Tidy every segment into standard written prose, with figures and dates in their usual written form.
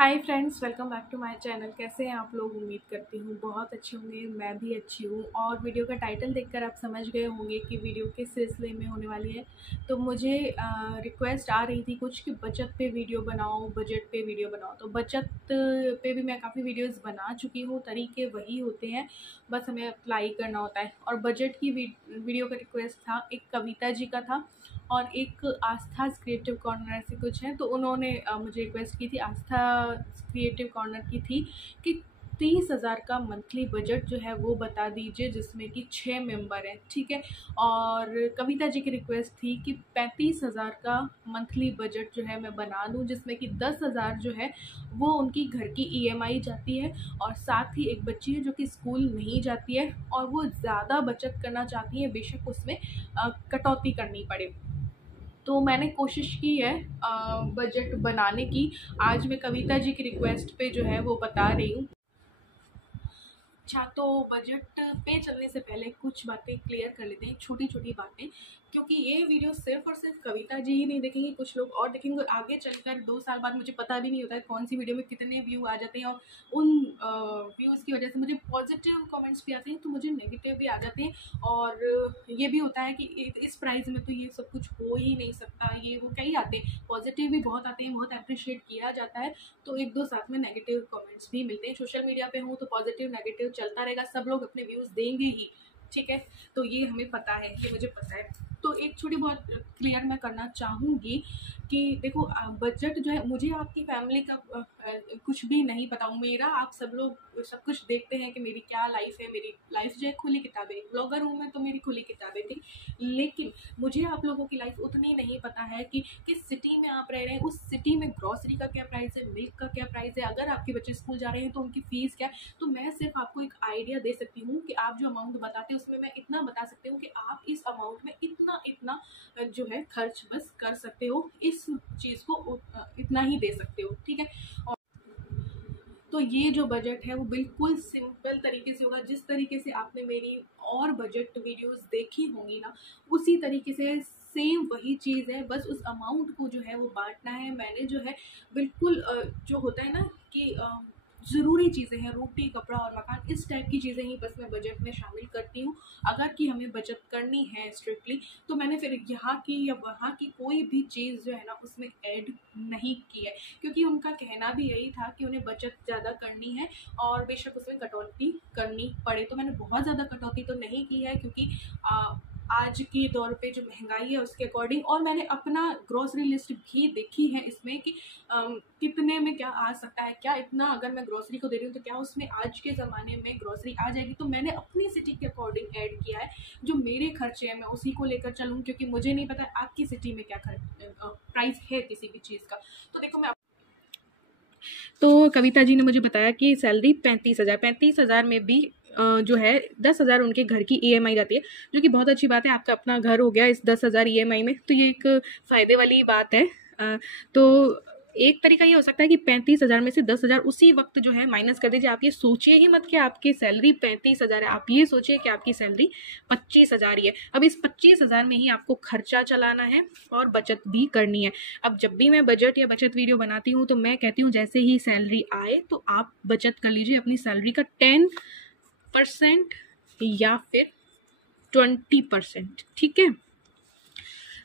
Hi friends, welcome back to my channel. कैसे हैं आप लोग? उम्मीद करती हूँ बहुत अच्छे होंगे। मैं भी अच्छी हूँ। और वीडियो का टाइटल देखकर आप समझ गए होंगे कि वीडियो किस सिलसिले में होने वाली है। तो मुझे रिक्वेस्ट आ रही थी कुछ कि बचत पे वीडियो बनाओ, बजट पे वीडियो बनाओ। तो बचत पे भी मैं काफ़ी वीडियोस बना चुकी हूँ। तरीके वही होते हैं, बस हमें अप्लाई करना होता है। और बजट की वीडियो का रिक्वेस्ट था, एक कविता जी का था और एक आस्था क्रिएटिव कॉर्नर ऐसे कुछ है। तो उन्होंने मुझे रिक्वेस्ट की थी, आस्था क्रिएटिव कॉर्नर की थी कि 30,000 का मंथली बजट जो है वो बता दीजिए जिसमें कि 6 मेंबर हैं, ठीक है। और कविता जी की रिक्वेस्ट थी कि 35,000 का मंथली बजट जो है मैं बना दूं जिसमें कि 10,000 जो है वो उनकी घर की ईएमआई जाती है और साथ ही एक बच्ची है जो कि स्कूल नहीं जाती है और वो ज़्यादा बचत करना चाहती है, बेशक उसमें कटौती करनी पड़े। तो मैंने कोशिश की है बजट बनाने की। आज मैं कविता जी की रिक्वेस्ट पे जो है वो बता रही हूँ। अच्छा, तो बजट पे चलने से पहले कुछ बातें क्लियर कर लेते हैं, छोटी छोटी बातें, क्योंकि ये वीडियो सिर्फ और सिर्फ कविता जी ही नहीं देखेंगे, कुछ लोग और देखेंगे। और आगे चलकर 2 साल बाद मुझे पता भी नहीं होता है कौन सी वीडियो में कितने व्यू आ जाते हैं और उन व्यूज़ की वजह से मुझे पॉजिटिव कमेंट्स भी आते हैं तो मुझे नेगेटिव भी आ जाते हैं। और ये भी होता है कि इस प्राइस में तो ये सब कुछ हो ही नहीं सकता, ये वो कई आते हैं, पॉजिटिव भी बहुत आते हैं, बहुत अप्रिशिएट किया जाता है। तो 1-2 साथ में नेगेटिव कमेंट्स भी मिलते हैं। सोशल मीडिया पे हूँ तो पॉजिटिव नेगेटिव चलता रहेगा, सब लोग अपने व्यूज़ देंगे ही, ठीक है। तो ये हमें पता है, ये मुझे पता है। तो एक छोटी बहुत क्लियर मैं करना चाहूँगी कि देखो, बजट जो है, मुझे आपकी फैमिली का कुछ भी नहीं पता। मेरा आप सब लोग सब कुछ देखते हैं कि मेरी क्या लाइफ है। मेरी लाइफ जो है खुली किताबें, ब्लॉगर हूँ मैं तो मेरी खुली किताबें थी। लेकिन मुझे आप लोगों की लाइफ उतनी नहीं पता है कि किस सिटी में आप रह रहे हैं, उस सिटी में ग्रॉसरी का क्या प्राइस है, मिल्क का क्या प्राइस है, अगर आपके बच्चे स्कूल जा रहे हैं तो उनकी फ़ीस क्या है। तो मैं सिर्फ आपको एक आइडिया दे सकती हूँ कि आप जो अमाउंट बताते हैं उसमें मैं इतना बता सकती हूँ कि आप इस अमाउंट में इतना इतना जो है खर्च बस कर सकते हो, इस चीज़ को इतना ही दे सकते हो, ठीक है। और तो ये जो बजट है वो बिल्कुल सिंपल तरीके से होगा, जिस तरीके से आपने मेरी और बजट वीडियोस देखी होंगी ना, उसी तरीके से सेम वही चीज़ है। बस उस अमाउंट को जो है वो बांटना है। मैंने जो है बिल्कुल जो होता है ना कि ज़रूरी चीज़ें हैं, रोटी कपड़ा और मकान, इस टाइप की चीज़ें ही बस मैं बजट में शामिल करती हूँ। अगर कि हमें बचत करनी है स्ट्रिक्टली तो मैंने फिर यहाँ की या वहाँ की कोई भी चीज़ जो है ना उसमें ऐड नहीं की है, क्योंकि उनका कहना भी यही था कि उन्हें बचत ज़्यादा करनी है और बेशक उसमें कटौती करनी पड़े। तो मैंने बहुत ज़्यादा कटौती तो नहीं की है, क्योंकि आज के दौर पे जो महंगाई है उसके अकॉर्डिंग, और मैंने अपना ग्रॉसरी लिस्ट भी देखी है इसमें कि कितने में क्या आ सकता है, क्या इतना अगर मैं ग्रॉसरी को दे रही हूँ तो क्या उसमें आज के ज़माने में ग्रॉसरी आ जाएगी। तो मैंने अपनी सिटी के अकॉर्डिंग ऐड किया है, जो मेरे खर्चे हैं मैं उसी को लेकर चलूँ, क्योंकि मुझे नहीं पता आपकी सिटी में क्या प्राइस है किसी भी चीज़ का। तो देखो, मैं तो कविता जी ने मुझे बताया कि सैलरी 35,000 में भी जो है 10,000 उनके घर की ईएमआई जाती है, जो कि बहुत अच्छी बात है। आपका अपना घर हो गया इस 10,000 ईएमआई में, तो ये एक फ़ायदे वाली बात है। तो एक तरीका ये हो सकता है कि 35,000 में से 10,000 उसी वक्त जो है माइनस कर दीजिए। आप ये सोचिए ही मत कि आपकी सैलरी 35,000 है, आप ये सोचिए कि आपकी सैलरी 25,000 ही है। अब इस 25,000 में ही आपको खर्चा चलाना है और बचत भी करनी है। अब जब भी मैं बजट या बचत वीडियो बनाती हूँ तो मैं कहती हूँ जैसे ही सैलरी आए तो आप बचत कर लीजिए अपनी सैलरी का 10% या फिर 20%, ठीक है।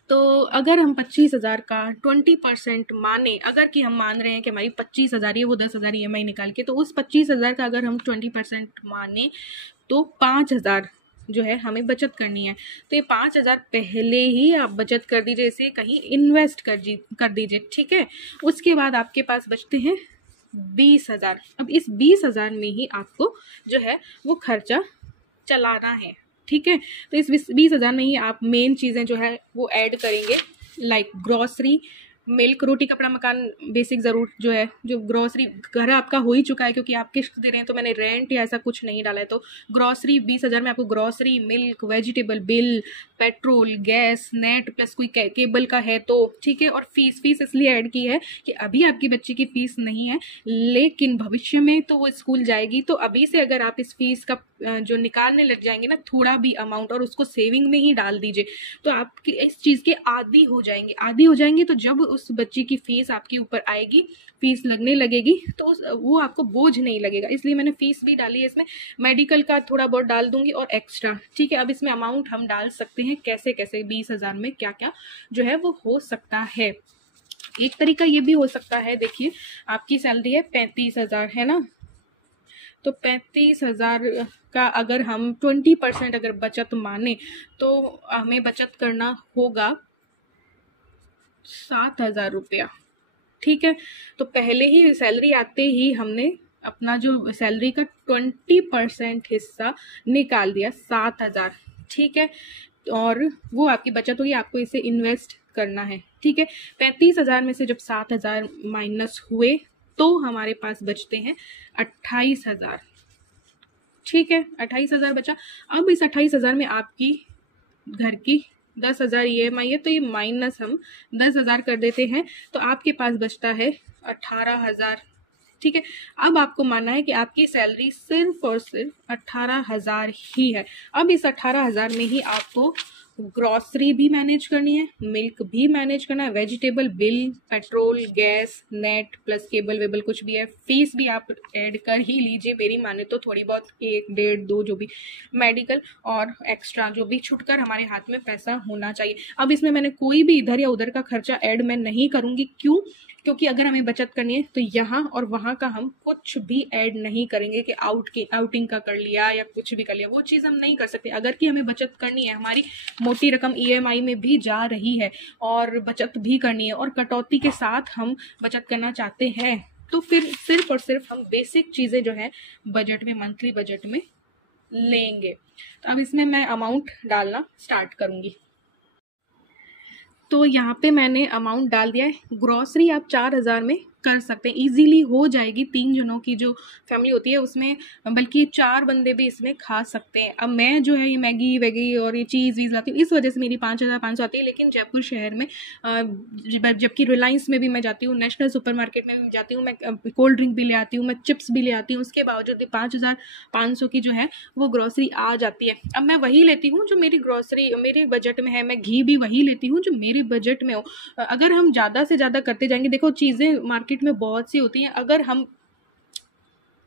तो अगर हम 25,000 का 20% माने, अगर कि हम मान रहे हैं कि हमारी 25,000 है, वो 10,000 EMI निकाल के, तो उस 25,000 का अगर हम 20% माने तो 5,000 जो है हमें बचत करनी है। तो ये 5,000 पहले ही आप बचत कर दीजिए, इसे कहीं इन्वेस्ट कर दीजिए, ठीक है। उसके बाद आपके पास बचते हैं 20,000। अब इस 20,000 में ही आपको जो है वो खर्चा चलाना है, ठीक है। तो इस 20,000 में ही आप मेन चीज़ें जो है वो ऐड करेंगे, लाइक ग्रॉसरी, मिल्क, रोटी कपड़ा मकान, बेसिक ज़रूर जो है, जो ग्रॉसरी घर आपका हो ही चुका है क्योंकि आप किस्त दे रहे हैं, तो मैंने रेंट या ऐसा कुछ नहीं डाला है। तो ग्रॉसरी 20,000 में आपको grocery, milk, vegetable bill, petrol, gas, net plus कोई केबल का है तो ठीक है। और फीस इसलिए ऐड की है कि अभी आपकी बच्ची की फ़ीस नहीं है, लेकिन भविष्य में तो वो स्कूल जाएगी, तो अभी से अगर आप इस फीस का जो निकालने लग जाएंगे ना थोड़ा भी अमाउंट, और उसको सेविंग में ही डाल दीजिए, तो आपकी इस चीज़ के आदी हो जाएंगे। तो जब उस बच्चे की फीस आपके ऊपर आएगी, फीस लगने लगेगी, तो वो आपको बोझ नहीं लगेगा। इसलिए मैंने फीस भी डाली है इसमें, मेडिकल का थोड़ा बहुत डाल दूंगी और एक्स्ट्रा। ठीक है, अब इसमें अमाउंट हम डाल सकते हैं कैसे कैसे, 20,000 में क्या क्या जो है वो हो सकता है। एक तरीका ये भी हो सकता है, देखिए आपकी सैलरी है 35,000 है ना, तो 35,000 का अगर हम 20% अगर बचत माने तो हमें बचत करना होगा 7,000 रुपया। ठीक है, तो पहले ही सैलरी आते ही हमने अपना जो सैलरी का 20% हिस्सा निकाल दिया, 7,000। ठीक है, और वो आपकी बचत होगी, आपको इसे इन्वेस्ट करना है। ठीक है, 35,000 में से जब 7,000 माइनस हुए तो हमारे पास बचते हैं 28,000। ठीक है, 28,000 बचा। अब इस 28,000 में आपकी घर की 10,000 EMI है, तो ये माइनस हम 10,000 कर देते हैं, तो आपके पास बचता है 18,000। ठीक है, अब आपको मानना है कि आपकी सैलरी सिर्फ और सिर्फ 18,000 ही है। अब इस 18,000 में ही आपको ग्रॉसरी भी मैनेज करनी है, मिल्क भी मैनेज करना है, vegetable bill, petrol, gas, net plus cable वेबल कुछ भी है, फीस भी आप ऐड कर ही लीजिए मेरी माने तो, थोड़ी बहुत 1, 1.5, 2 जो भी, मेडिकल और एक्स्ट्रा जो भी छुटकर हमारे हाथ में पैसा होना चाहिए। अब इसमें मैंने कोई भी इधर या उधर का खर्चा ऐड मैं नहीं करूँगी, क्यों? क्योंकि अगर हमें बचत करनी है तो यहाँ और वहाँ का हम कुछ भी ऐड नहीं करेंगे कि आउटिंग का कर लिया या कुछ भी कर लिया, वो चीज़ हम नहीं कर सकते। अगर कि हमें बचत करनी है, हमारी मोटी रकम EMI में भी जा रही है और बचत भी करनी है और कटौती के साथ हम बचत करना चाहते हैं, तो फिर सिर्फ और सिर्फ हम बेसिक चीज़ें जो है बजट में, मंथली बजट में लेंगे। तो अब इसमें मैं अमाउंट डालना स्टार्ट करूँगी। तो यहाँ पे मैंने अमाउंट डाल दिया है। ग्रॉसरी आप 4,000 में कर सकते हैं, इजीली हो जाएगी। 3 जनों की जो फैमिली होती है उसमें, बल्कि 4 बंदे भी इसमें खा सकते हैं। अब मैं जो है ये मैगी वैगी और ये चीज़ वीज़ लाती हूँ, इस वजह से मेरी 5,500 आती है। लेकिन जयपुर शहर में जबकि रिलायंस में भी मैं जाती हूँ, नेशनल सुपरमार्केट में भी जाती हूँ, मैं कोल्ड ड्रिंक भी ले आती हूँ, मैं चिप्स भी ले आती हूँ, उसके बावजूद 5,500 की जो है वो ग्रॉसरी आ जाती है। अब मैं वही लेती हूँ जो मेरी ग्रॉसरी मेरे बजट में है, मैं घी भी वही लेती हूँ जो मेरे बजट में हो। अगर हम ज़्यादा से ज़्यादा करते जाएंगे, देखो चीज़ें मार्केट में बहुत सी होती हैं, अगर हम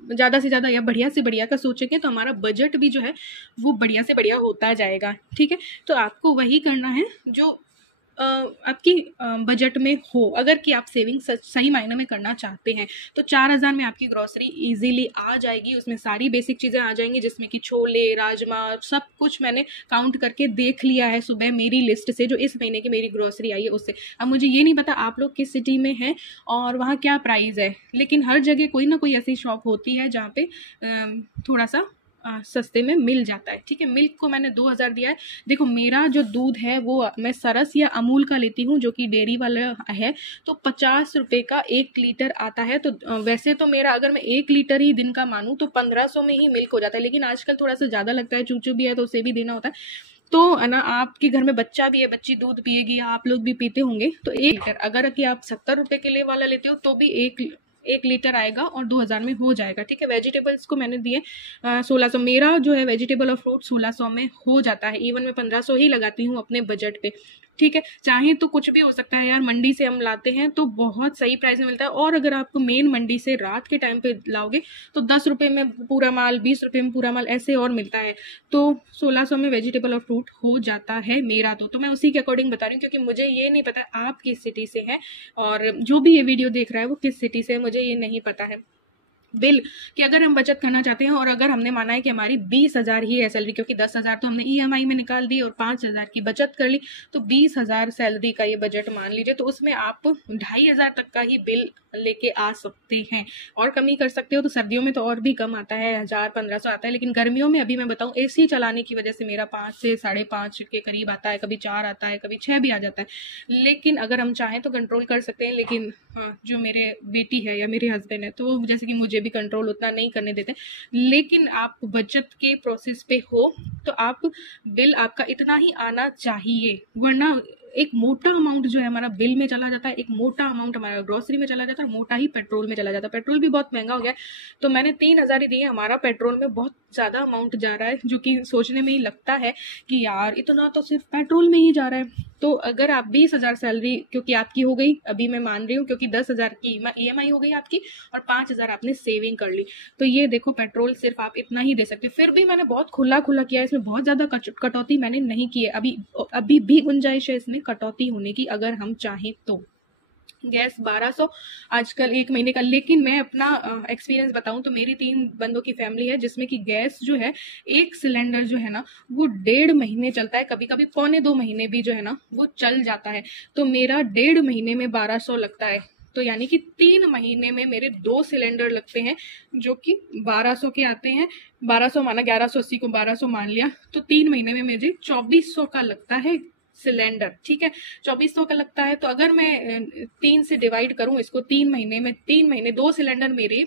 ज़्यादा से ज़्यादा या बढ़िया से बढ़िया का सोचेंगे तो हमारा बजट भी जो है वो बढ़िया से बढ़िया होता जाएगा। ठीक है, तो आपको वही करना है जो आपकी बजट में हो। अगर कि आप सेविंग सही मायने में करना चाहते हैं तो 4,000 में आपकी ग्रॉसरी इजीली आ जाएगी। उसमें सारी बेसिक चीज़ें आ जाएंगी, जिसमें कि छोले, राजमा, सब कुछ मैंने काउंट करके देख लिया है सुबह मेरी लिस्ट से, जो इस महीने की मेरी ग्रॉसरी आई है उससे। अब मुझे ये नहीं पता आप लोग किस सिटी में हैं और वहाँ क्या प्राइस है, लेकिन हर जगह कोई ना कोई ऐसी शॉप होती है जहाँ पे थोड़ा सा सस्ते में मिल जाता है। ठीक है, मिल्क को मैंने 2,000 दिया है। देखो मेरा जो दूध है वो मैं सरस या अमूल का लेती हूँ, जो कि डेयरी वाला है, तो 50 रुपये का 1 लीटर आता है। तो वैसे तो मेरा अगर मैं 1 लीटर ही दिन का मानूँ तो 1500 में ही मिल्क हो जाता है, लेकिन आजकल थोड़ा सा ज़्यादा लगता है, चूचू भी है तो उसे भी देना होता है। तो है ना, आपके घर में बच्चा भी है, बच्ची दूध पिएगी, आप लोग भी पीते होंगे, तो 1 लीटर अगर कि आप 70 रुपये के लिए वाला लेते हो तो भी 1 लीटर आएगा और 2,000 में हो जाएगा। ठीक है, वेजिटेबल्स को मैंने दिए 1,600। मेरा जो है वेजिटेबल और फ्रूट 1,600 में हो जाता है। इवन मैं 1,500 ही लगाती हूँ अपने बजट पे। ठीक है, चाहे तो कुछ भी हो सकता है यार, मंडी से हम लाते हैं तो बहुत सही प्राइस में मिलता है, और अगर आपको मेन मंडी से रात के टाइम पे लाओगे तो 10 रुपये में पूरा माल, 20 रुपये में पूरा माल, ऐसे और मिलता है। तो 1,600 में वेजिटेबल और फ्रूट हो जाता है मेरा। तो मैं उसी के अकॉर्डिंग बता रही हूँ, क्योंकि मुझे ये नहीं पता आप किस सिटी से हैं और जो भी ये वीडियो देख रहा है वो किस सिटी से है, मुझे ये नहीं पता है। बिल कि अगर हम बचत करना चाहते हैं और अगर हमने माना है कि हमारी 20,000 ही है सैलरी, क्योंकि 10,000 तो हमने EMI में निकाल दी और 5,000 की बचत कर ली, तो 20,000 सैलरी का ये बजट मान लीजिए। तो उसमें आप 2,500 तक का ही बिल लेके आ सकते हैं, और कमी कर सकते हो तो सर्दियों में तो और भी कम आता है, 1,000-1,500 आता है। लेकिन गर्मियों में अभी मैं बताऊं, AC चलाने की वजह से मेरा 5 से 5.5 के करीब आता है, कभी 4 आता है, कभी 6 भी आ जाता है। लेकिन अगर हम चाहें तो कंट्रोल कर सकते हैं। लेकिन हाँ, जो मेरे बेटी है या मेरे हस्बैंड है तो जैसे कि मुझे भी कंट्रोल उतना नहीं करने देते। लेकिन आप बचत के प्रोसेस पे हो तो आप बिल आपका इतना ही आना चाहिए, वरना एक मोटा अमाउंट जो है हमारा बिल में चला जाता है, एक मोटा अमाउंट हमारा ग्रोसरी में चला जाता है, मोटा ही पेट्रोल में चला जाता है। पेट्रोल भी बहुत महंगा हो गया है, तो मैंने 3,000 ही दिए, हमारा पेट्रोल में बहुत ज़्यादा अमाउंट जा रहा है, जो कि सोचने में ही लगता है कि यार इतना तो सिर्फ पेट्रोल में ही जा रहा है। तो अगर आप 20,000 सैलरी क्योंकि आपकी हो गई, अभी मैं मान रही हूँ क्योंकि 10,000 की EMI हो गई आपकी और 5,000 आपने सेविंग कर ली, तो ये देखो पेट्रोल सिर्फ आप इतना ही दे सकते। फिर भी मैंने बहुत खुला किया है, इसमें बहुत ज़्यादा कटौती मैंने नहीं की है। अभी भी गुंजाइश है इसमें कटौती होने की अगर हम चाहें तो। गैस 1200 आजकल 1 महीने का, लेकिन मैं अपना एक्सपीरियंस बताऊं तो मेरी 3 बंदों की फैमिली है जिसमें कि गैस जो है एक सिलेंडर जो है ना वो 1.5 महीने चलता है, कभी कभी 1.25 महीने भी जो है ना वो चल जाता है। तो मेरा 1.5 महीने में 1200 लगता है, तो यानी कि 3 महीने में मेरे 2 सिलेंडर लगते हैं जो कि 1200 के आते हैं। 1200 माना 1180 को 1200 मान लिया, तो 3 महीने में मुझे 2400 का लगता है सिलेंडर। ठीक है, 2400 का लगता है। तो अगर मैं 3 से डिवाइड करूं इसको 3 महीने में, 3 महीने 2 सिलेंडर मेरे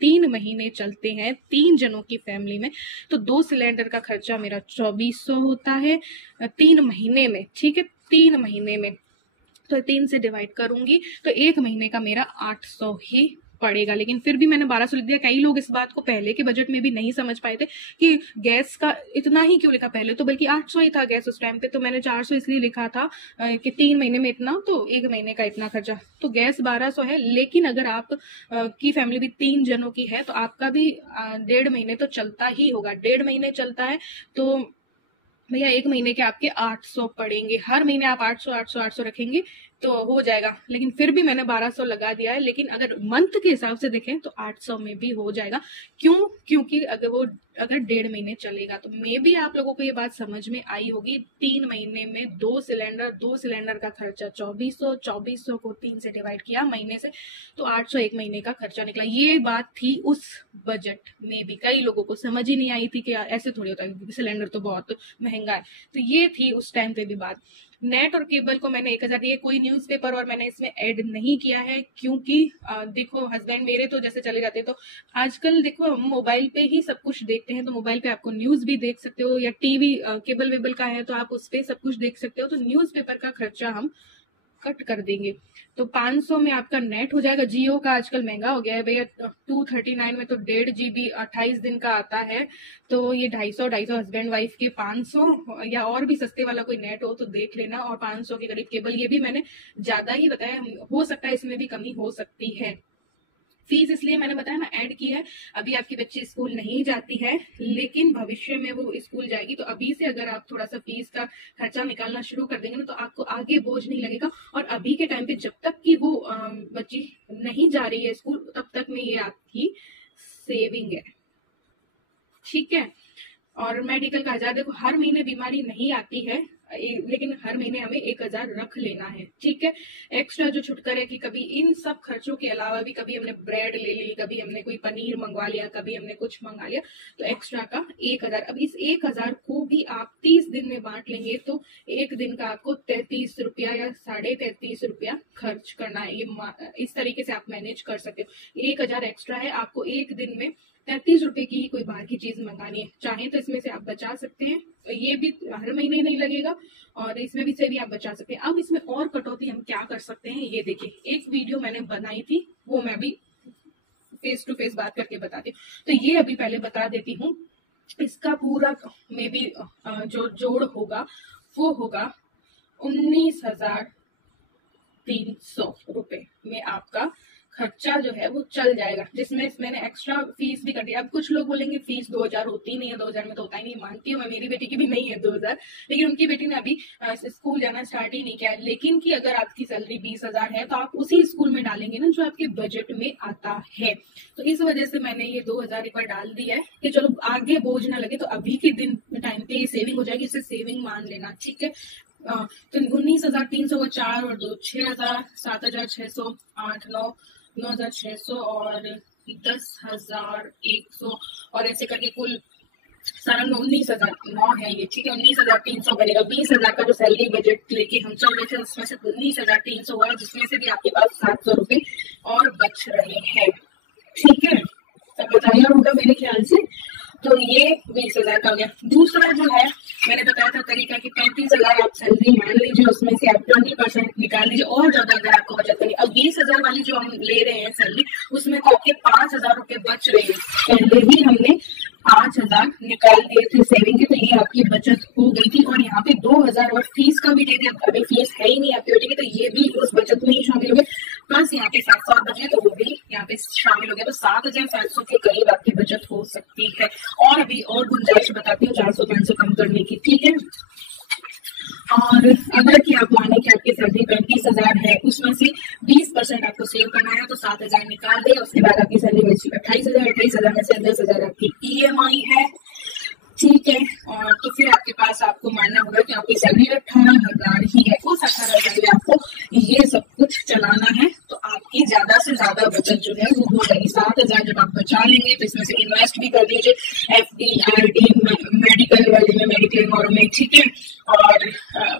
3 महीने चलते हैं 3 जनों की फैमिली में, तो 2 सिलेंडर का खर्चा मेरा 2400 होता है 3 महीने में। ठीक है, 3 महीने में, तो 3 से डिवाइड करूंगी तो 1 महीने का मेरा 800 ही पड़ेगा। लेकिन फिर भी मैंने 1200 लिख दिया। कई लोग इस बात को पहले के बजट में भी नहीं समझ पाए थे कि गैस का इतना ही क्यों लिखा, पहले तो बल्कि 800 ही था गैस उस टाइम पे, तो मैंने 400 इसलिए लिखा था कि 3 महीने में इतना, तो 1 महीने का इतना खर्चा। तो गैस 1200 है, लेकिन अगर आप की फैमिली भी 3 जनों की है तो आपका भी 1.5 महीने तो चलता ही होगा। 1.5 महीने चलता है तो भैया 1 महीने के आपके 800 पड़ेंगे। हर महीने आप 800 रखेंगे तो हो जाएगा, लेकिन फिर भी मैंने 1200 लगा दिया है। लेकिन अगर मंथ के हिसाब से देखें तो 800 में भी हो जाएगा। क्योंकि अगर 1.5 महीने चलेगा तो मे भी आप लोगों को ये बात समझ में आई होगी। 3 महीने में 2 सिलेंडर का खर्चा 2400 को 3 से डिवाइड किया महीने से, तो 800 1 महीने का खर्चा निकला। ये बात थी उस बजट में भी, कई लोगों को समझ ही नहीं आई थी कि ऐसे थोड़ी होता है, सिलेंडर तो बहुत महंगा है। तो ये थी उस टाइम पे भी बात। नेट और केबल को मैंने 1000 दिए, कोई न्यूज़पेपर और मैंने इसमें ऐड नहीं किया है, क्योंकि देखो हस्बैंड मेरे तो जैसे चले जाते, तो आजकल देखो हम मोबाइल पे ही सब कुछ देखते हैं, तो मोबाइल पे आपको न्यूज भी देख सकते हो, या टीवी केबल वेबल का है तो आप उस पे सब कुछ देख सकते हो। तो न्यूज़पेपर का खर्चा हम कट कर देंगे, तो 500 में आपका नेट हो जाएगा। जियो का आजकल महंगा हो गया है भैया, 239 में तो 1.5 GB 28 दिन का आता है, तो ये 250 हस्बैंड वाइफ के 500, या और भी सस्ते वाला कोई नेट हो तो देख लेना। और 500 के करीब केबल, ये भी मैंने ज्यादा ही बताया, हो सकता है इसमें भी कमी हो सकती है। फीस इसलिए मैंने बताया ना ऐड की है, अभी आपकी बच्ची स्कूल नहीं जाती है, लेकिन भविष्य में वो स्कूल जाएगी, तो अभी से अगर आप थोड़ा सा फीस का खर्चा निकालना शुरू कर देंगे ना तो आपको आगे बोझ नहीं लगेगा। और अभी के टाइम पे जब तक कि वो बच्ची नहीं जा रही है स्कूल, तब तक में ये आपकी सेविंग है। ठीक है, और मेडिकल का 1000, देखो हर महीने बीमारी नहीं आती है, लेकिन हर महीने हमें 1000 रख लेना है। ठीक है, एक्स्ट्रा जो छुटकर है कि कभी इन सब खर्चों के अलावा भी कभी हमने ब्रेड ले ली, कभी हमने कोई पनीर मंगवा लिया, कभी हमने कुछ मंगा लिया, तो एक्स्ट्रा का 1000। अब इस 1000 को भी आप 30 दिन में बांट लेंगे तो एक दिन का आपको 33 रुपया या 33.5 रुपया खर्च करना है। ये इस तरीके से आप मैनेज कर सकते हो। 1000 एक्स्ट्रा है, आपको एक दिन में 33 रुपए की ही कोई बाहर की चीज मंगानी है, चाहे तो इसमें से आप बचा सकते हैं, ये भी हर महीने नहीं लगेगा, और इसमें भी से भी आप बचा सकते हैं। अब इसमें और कटौती हम क्या कर सकते हैं, ये देखिए, एक वीडियो मैंने बनाई थी, वो मैं भी फेस टू फेस बात करके बताती हूँ, तो ये अभी पहले बता देती हूँ। इसका पूरा में भी जो जोड़ होगा वो होगा 19,300 रुपए में आपका खर्चा जो है वो चल जाएगा, जिसमें मैंने एक्स्ट्रा फीस भी कर दी। अब कुछ लोग बोलेंगे फीस 2000 होती नहीं है, 2000 में तो होता ही नहीं, मानती हूँ मैं, मेरी बेटी की भी नहीं है 2000, लेकिन उनकी बेटी ने अभी स्कूल जाना स्टार्ट ही नहीं किया। लेकिन कि अगर आपकी सैलरी 20,000 है तो आप उसी स्कूल में डालेंगे ना जो आपके बजट में आता है, तो इस वजह से मैंने ये 2000 एक बार डाल दिया है कि चलो आगे बोझ ना लगे, तो अभी के दिन टाइम पे ये सेविंग हो जाएगी, इसे सेविंग मान लेना। ठीक है, तो 19,300 को 4 और 2 6,000, 7,600, 8 9 9,600 और 10,100, और ऐसे करके कुल सारा 19,009 है ये। ठीक है, 19,300 बनेगा। 20,000 का जो सैलरी बजट लेके हम चल रहे थे उसमें से 19,300 हुआ, जिसमें से भी आपके पास 700 रुपए और बच रहे हैं। ठीक है, सब बताया होगा मेरे ख्याल से। तो ये 20,000 का हो गया। दूसरा जो है मैंने बताया था तरीका कि 35,000 आप सैलरी मान लीजिए, उसमें से आप 20% निकाल लीजिए और ज्यादा अगर आपको बचत करनी। अब 20,000 वाली जो हम ले रहे हैं सैलरी, उसमें तो आपके 5,000 रुपए बच रहे हैं। पहले ही हमने 5,000 निकाल दिए थे सेविंग के, तो ये आपकी बचत हो गई थी। और यहाँ पे 2,000 और फीस का भी दे दिया। अभी फीस है ही नहीं आपकी बेटी की, तो ये भी उस बचत में ही शामिल हो गए। प्लस यहाँ पे 700 बचे, तो वो भी यहाँ पे शामिल हो गया। तो 7,700 के करीब आपकी बचत हो सकती है। और अभी और गुंजाइश बताती हूँ 400-500 कम करने की, ठीक है। और अगर कि आप माने कि आपकी सैलरी 35,000 है, उसमें से 20% आपको सेव करना है, तो 7,000 निकाल दे। उसके बाद आपकी सैलरी बची 28,000। 28,000 में से 10,000 आपकी EMI है, ठीक है। और तो फिर आपके पास आपको मानना होगा कि आपकी सैलरी 18,000 ही है। उस 18,000 में आपको ये सब कुछ चलाना है, तो आपकी ज्यादा से ज्यादा बचत जो है वो हो जाएगी। 7,000 जब आप बचा लेंगे, तो इसमें से इन्वेस्ट भी कर दीजिए FD RD मेडिकल वाले में, मेडिक्लेम और में, ठीक है। और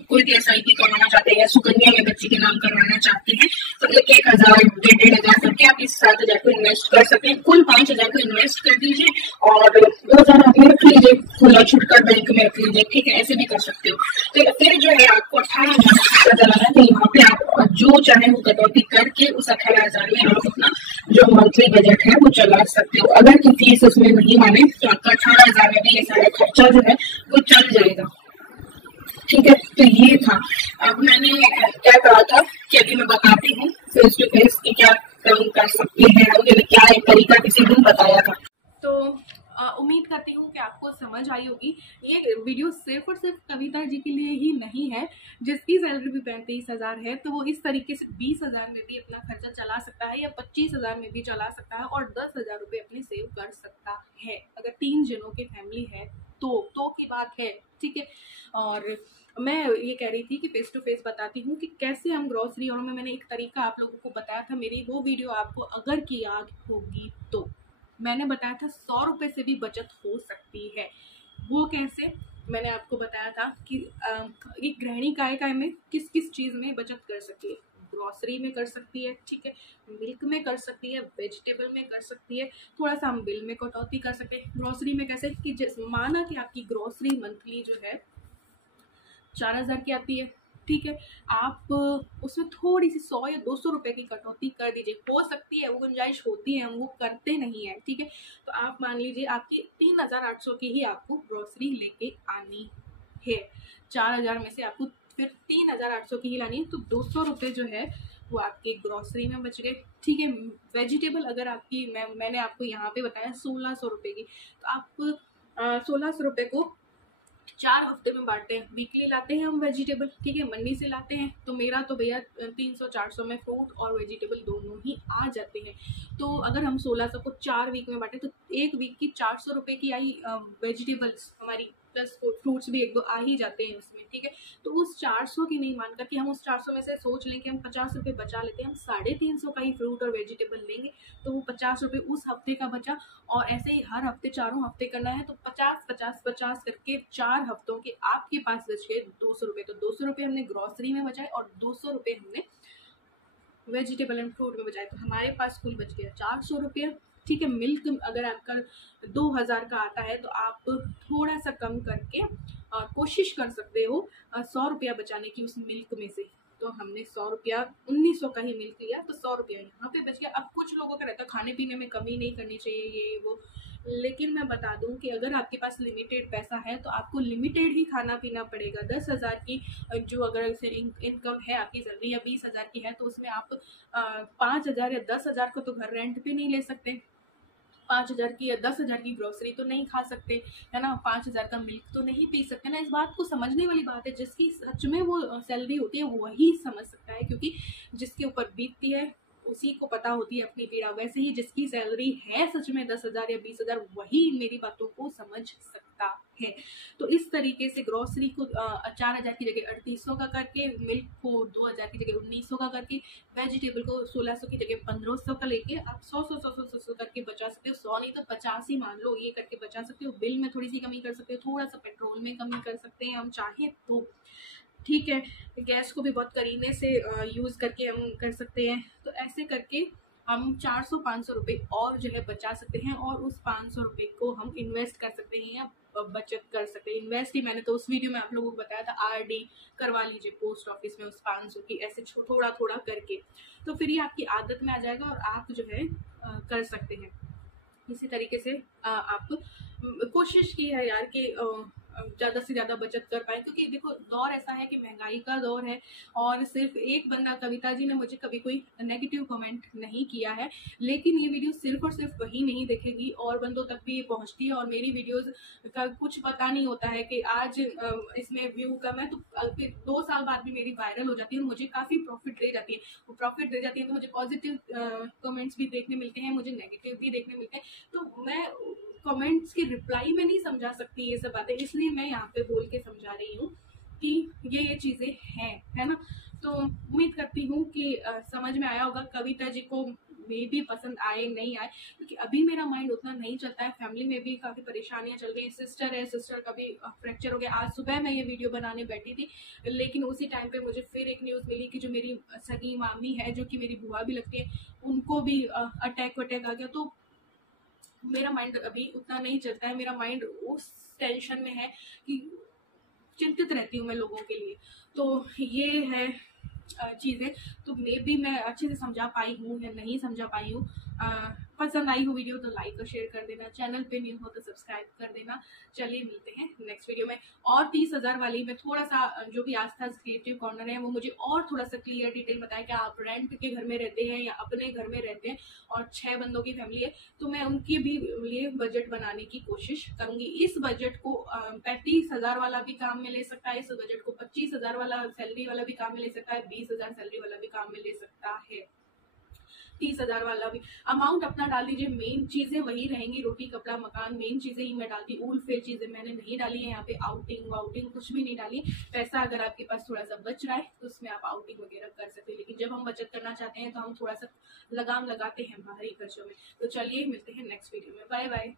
कोई भी SIP करवाना चाहते हैं या सुकन्या में बच्चे के नाम करवाना चाहते हैं, तो 1,000 1,500 करके आप इस 7,000 को इन्वेस्ट कर सकते हैं। कुल 5,000 को इन्वेस्ट कर दीजिए और 2,000 आप रख लीजिए, खुला छुटकर बैंक में रख लीजिए, ठीक है। ऐसे भी कर सकते हो। तो फिर जो है आपको 18,000 का चलाना है, तो यहाँ पे आप जो चाहे वो कटौती करके उस 18,000 में आप अपना जो मंथली बजट है वो चला सकते हो। अगर कि फीस उसमें नहीं माने, तो आपका 18,000 में भी ये सारा खर्चा जो है वो चल जाएगा, ठीक है। तो ये था। अब मैंने क्या कहा था कि अभी मैं बताती हूँ फेस टू फेस की क्या कर सकते हैं, क्या एक तरीका किसी दिन बताया था। तो उम्मीद करती हूँ कि आपको समझ आई होगी। ये वीडियो सिर्फ और सिर्फ कविता जी के लिए ही नहीं है। जिसकी सैलरी भी 35,000 है, तो वो इस तरीके से 20,000 में भी अपना खर्चा चला सकता है, या 25,000 में भी चला सकता है, और 10,000 रुपये अपने सेव कर सकता है। अगर 3 जनों की फैमिली है तो की बात है, ठीक है। और मैं ये कह रही थी कि फेस टू फेस बताती हूँ कि कैसे हम ग्रोसरी, और मैंने एक तरीका आप लोगों को बताया था। मेरी वो वीडियो आपको अगर की याद होगी तो मैंने बताया था 100 रुपये से भी बचत हो सकती है। वो कैसे, मैंने आपको बताया था कि एक गृहिणी काय में किस किस चीज़ में बचत कर सकती है। ग्रॉसरी में कर सकती है, ठीक है, मिल्क में कर सकती है, वेजिटेबल में कर सकती है, थोड़ा सा हम बिल में कटौती कर सकते हैं। ग्रॉसरी में कैसे कि माना कि आपकी ग्रॉसरी मंथली जो है 4,000 की आती है, ठीक है। आप उसमें थोड़ी सी 100 या 200 रुपए की कटौती कर दीजिए। हो सकती है, वो गुंजाइश होती है, हम वो करते नहीं है, ठीक है। तो आप मान लीजिए आपकी 3,800 की ही आपको ग्रोसरी लेके आनी है। 4,000 में से आपको फिर 3,800 की ही लानी है, तो 200 रुपये जो है वो आपके ग्रोसरी में बच गए, ठीक है। वेजिटेबल अगर आपकी मैंने आपको यहाँ पे बताया 1,600 रुपये की, तो आप 1,600 रुपये को 4 हफ्ते में बांटते हैं। वीकली लाते हैं हम वेजिटेबल, ठीक है, मंडी से लाते हैं। तो मेरा तो भैया 300-400 में फ्रूट और वेजिटेबल दोनों ही आ जाते हैं। तो अगर हम 1,600 को 4 वीक में बांटे, तो एक वीक की 400 रुपये की आई वेजिटेबल्स हमारी, प्लस फ्रूट्स भी 1-2 आ ही जाते हैं उसमें, ठीक है। तो उस 400 की नहीं मानकर कि हम उस 400 में से सोच लें कि हम 50 रुपये बचा लेते हैं, हम 350 का ही फ्रूट और वेजिटेबल लेंगे, तो वो 50 रुपये उस हफ्ते का बचा। और ऐसे ही हर हफ्ते 4 हफ्ते करना है, तो 50-50-50 करके 4 हफ्तों के आपके पास बच गए 200 रुपये। तो 200 रुपये हमने ग्रॉसरी में बचाए और 200 रुपये हमने वेजिटेबल एंड फ्रूट में बचाए, तो हमारे पास कुल बच गया 400 रुपये, ठीक है। मिल्क अगर आपका 2,000 का आता है, तो आप थोड़ा सा कम करके कोशिश कर सकते हो 100 रुपया बचाने की उस मिल्क में से। तो हमने 100 रुपया 1,900 का ही मिल्क लिया, तो 100 रुपया यहाँ पे बच गया। अब कुछ लोगों का रहता है खाने पीने में कमी नहीं करनी चाहिए, ये वो, लेकिन मैं बता दूं कि अगर आपके पास लिमिटेड पैसा है, तो आपको लिमिटेड ही खाना पीना पड़ेगा। 10,000 की जो अगर से इनकम है आपकी सैलरी, या 20,000 की है, तो उसमें आप 5,000 या 10,000 को तो घर रेंट पे नहीं ले सकते, 5,000 की या 10,000 की ग्रोसरी तो नहीं खा सकते, है ना, 5,000 का मिल्क तो नहीं पी सकते ना। इस बात को समझने वाली बात है, जिसकी सच में वो सैलरी होती है वही समझ सकता है, क्योंकि जिसके ऊपर बीतती है उसी को पता होती है अपनी पीड़ा। वैसे ही जिसकी सैलरी है सच में 10,000 या 20,000, वही मेरी बातों को समझ सकता है। तो इस तरीके से ग्रोसरी को 4,000 की जगह 3,800 का करके, मिल्क को 2,000 की जगह 1,900 का करके, वेजिटेबल को 1,600 की जगह 1,500 का लेके आप 100 करके बचा सकते हो। 100 नहीं तो 50 ही मान लो, ये करके बचा सकते हो। बिल में थोड़ी सी कमी कर सकते हो, थोड़ा सा पेट्रोल में कमी कर सकते हैं हम चाहे तो, ठीक है। गैस को भी बहुत करीने से यूज़ करके हम कर सकते हैं। तो ऐसे करके हम 400-500 रुपये और जो है बचा सकते हैं, और उस 500 रुपये को हम इन्वेस्ट कर सकते हैं, या बचत कर सकते हैं। इन्वेस्ट ही मैंने तो उस वीडियो में आप लोगों को बताया था, RD करवा लीजिए पोस्ट ऑफिस में उस 500 की, ऐसे थोड़ा थोड़ा करके, तो फिर ये आपकी आदत में आ जाएगा और आप जो है कर सकते हैं। इसी तरीके से आप कोशिश की है यार कि ज़्यादा से ज़्यादा बचत कर पाए, क्योंकि देखो दौर ऐसा है कि महंगाई का दौर है, और सिर्फ एक बंदा कविता जी ने मुझे कभी कोई नेगेटिव कमेंट नहीं किया है, लेकिन ये वीडियो सिर्फ और सिर्फ वही नहीं देखेगी, और बंदों तक भी ये पहुंचती है। और मेरी वीडियोस का कुछ पता नहीं होता है कि आज इसमें व्यू कम है तो फिर 2 साल बाद भी मेरी वायरल हो जाती है, मुझे काफ़ी प्रॉफिट दे जाती है। वो प्रॉफिट दे जाती है तो मुझे पॉजिटिव कमेंट्स भी देखने मिलते हैं, मुझे नेगेटिव भी देखने मिलते हैं, तो मैं कमेंट्स की रिप्लाई में नहीं समझा सकती ये सब बातें, इसलिए मैं यहाँ पे बोल के समझा रही हूँ कि ये चीज़ें हैं, है ना। तो उम्मीद करती हूँ कि समझ में आया होगा। कविता जी को मे भी पसंद आए नहीं आए, क्योंकि अभी मेरा माइंड उतना नहीं चलता है, फैमिली में भी काफ़ी परेशानियां चल रही हैं। सिस्टर है, सिस्टर का भी फ्रैक्चर हो गया। आज सुबह मैं ये वीडियो बनाने बैठी थी, लेकिन उसी टाइम पे मुझे फिर एक न्यूज़ मिली कि जो मेरी सगी मामी है, जो कि मेरी बुआ भी लगती है, उनको भी अटैक आ गया। तो मेरा माइंड अभी उतना नहीं चलता है, मेरा माइंड उस टेंशन में है कि चिंतित रहती हूँ मैं लोगों के लिए। तो ये है चीज़ें, तो मे भी मैं अच्छे से समझा पाई हूँ या नहीं समझा पाई हूँ। पसंद आई हो वीडियो तो लाइक और शेयर कर देना, चैनल पे न्यू हो तो सब्सक्राइब कर देना। चलिए मिलते हैं नेक्स्ट वीडियो में। और 30,000 वाली में थोड़ा सा जो भी आस्था क्रिएटिव कॉर्नर है वो मुझे और थोड़ा सा क्लियर डिटेल बताएं कि आप रेंट के घर में रहते हैं या अपने घर में रहते हैं और 6 बंदों की फैमिली है, तो मैं उनके भी लिए बजट बनाने की कोशिश करूंगी। इस बजट को 35,000 वाला भी काम में ले सकता है, इस बजट को 25,000 वाला सैलरी वाला भी काम में ले सकता है, 20,000 सैलरी वाला भी काम में ले सकता है, 30,000 वाला भी। अमाउंट अपना डाल दीजिए, मेन चीजें वही रहेंगी, रोटी कपड़ा मकान, मेन चीजें ही मैं डालती हूँ। फिर चीजें मैंने नहीं डाली है यहाँ पे, आउटिंग वाउटिंग कुछ भी नहीं डाली है। पैसा अगर आपके पास थोड़ा सा बच रहा है तो उसमें आप आउटिंग वगैरह कर सकते हैं, लेकिन जब हम बचत करना चाहते हैं तो हम थोड़ा सा लगाम लगाते हैं बाहरी खर्चों में। तो चलिए मिलते हैं नेक्स्ट वीडियो में, बाय बाय।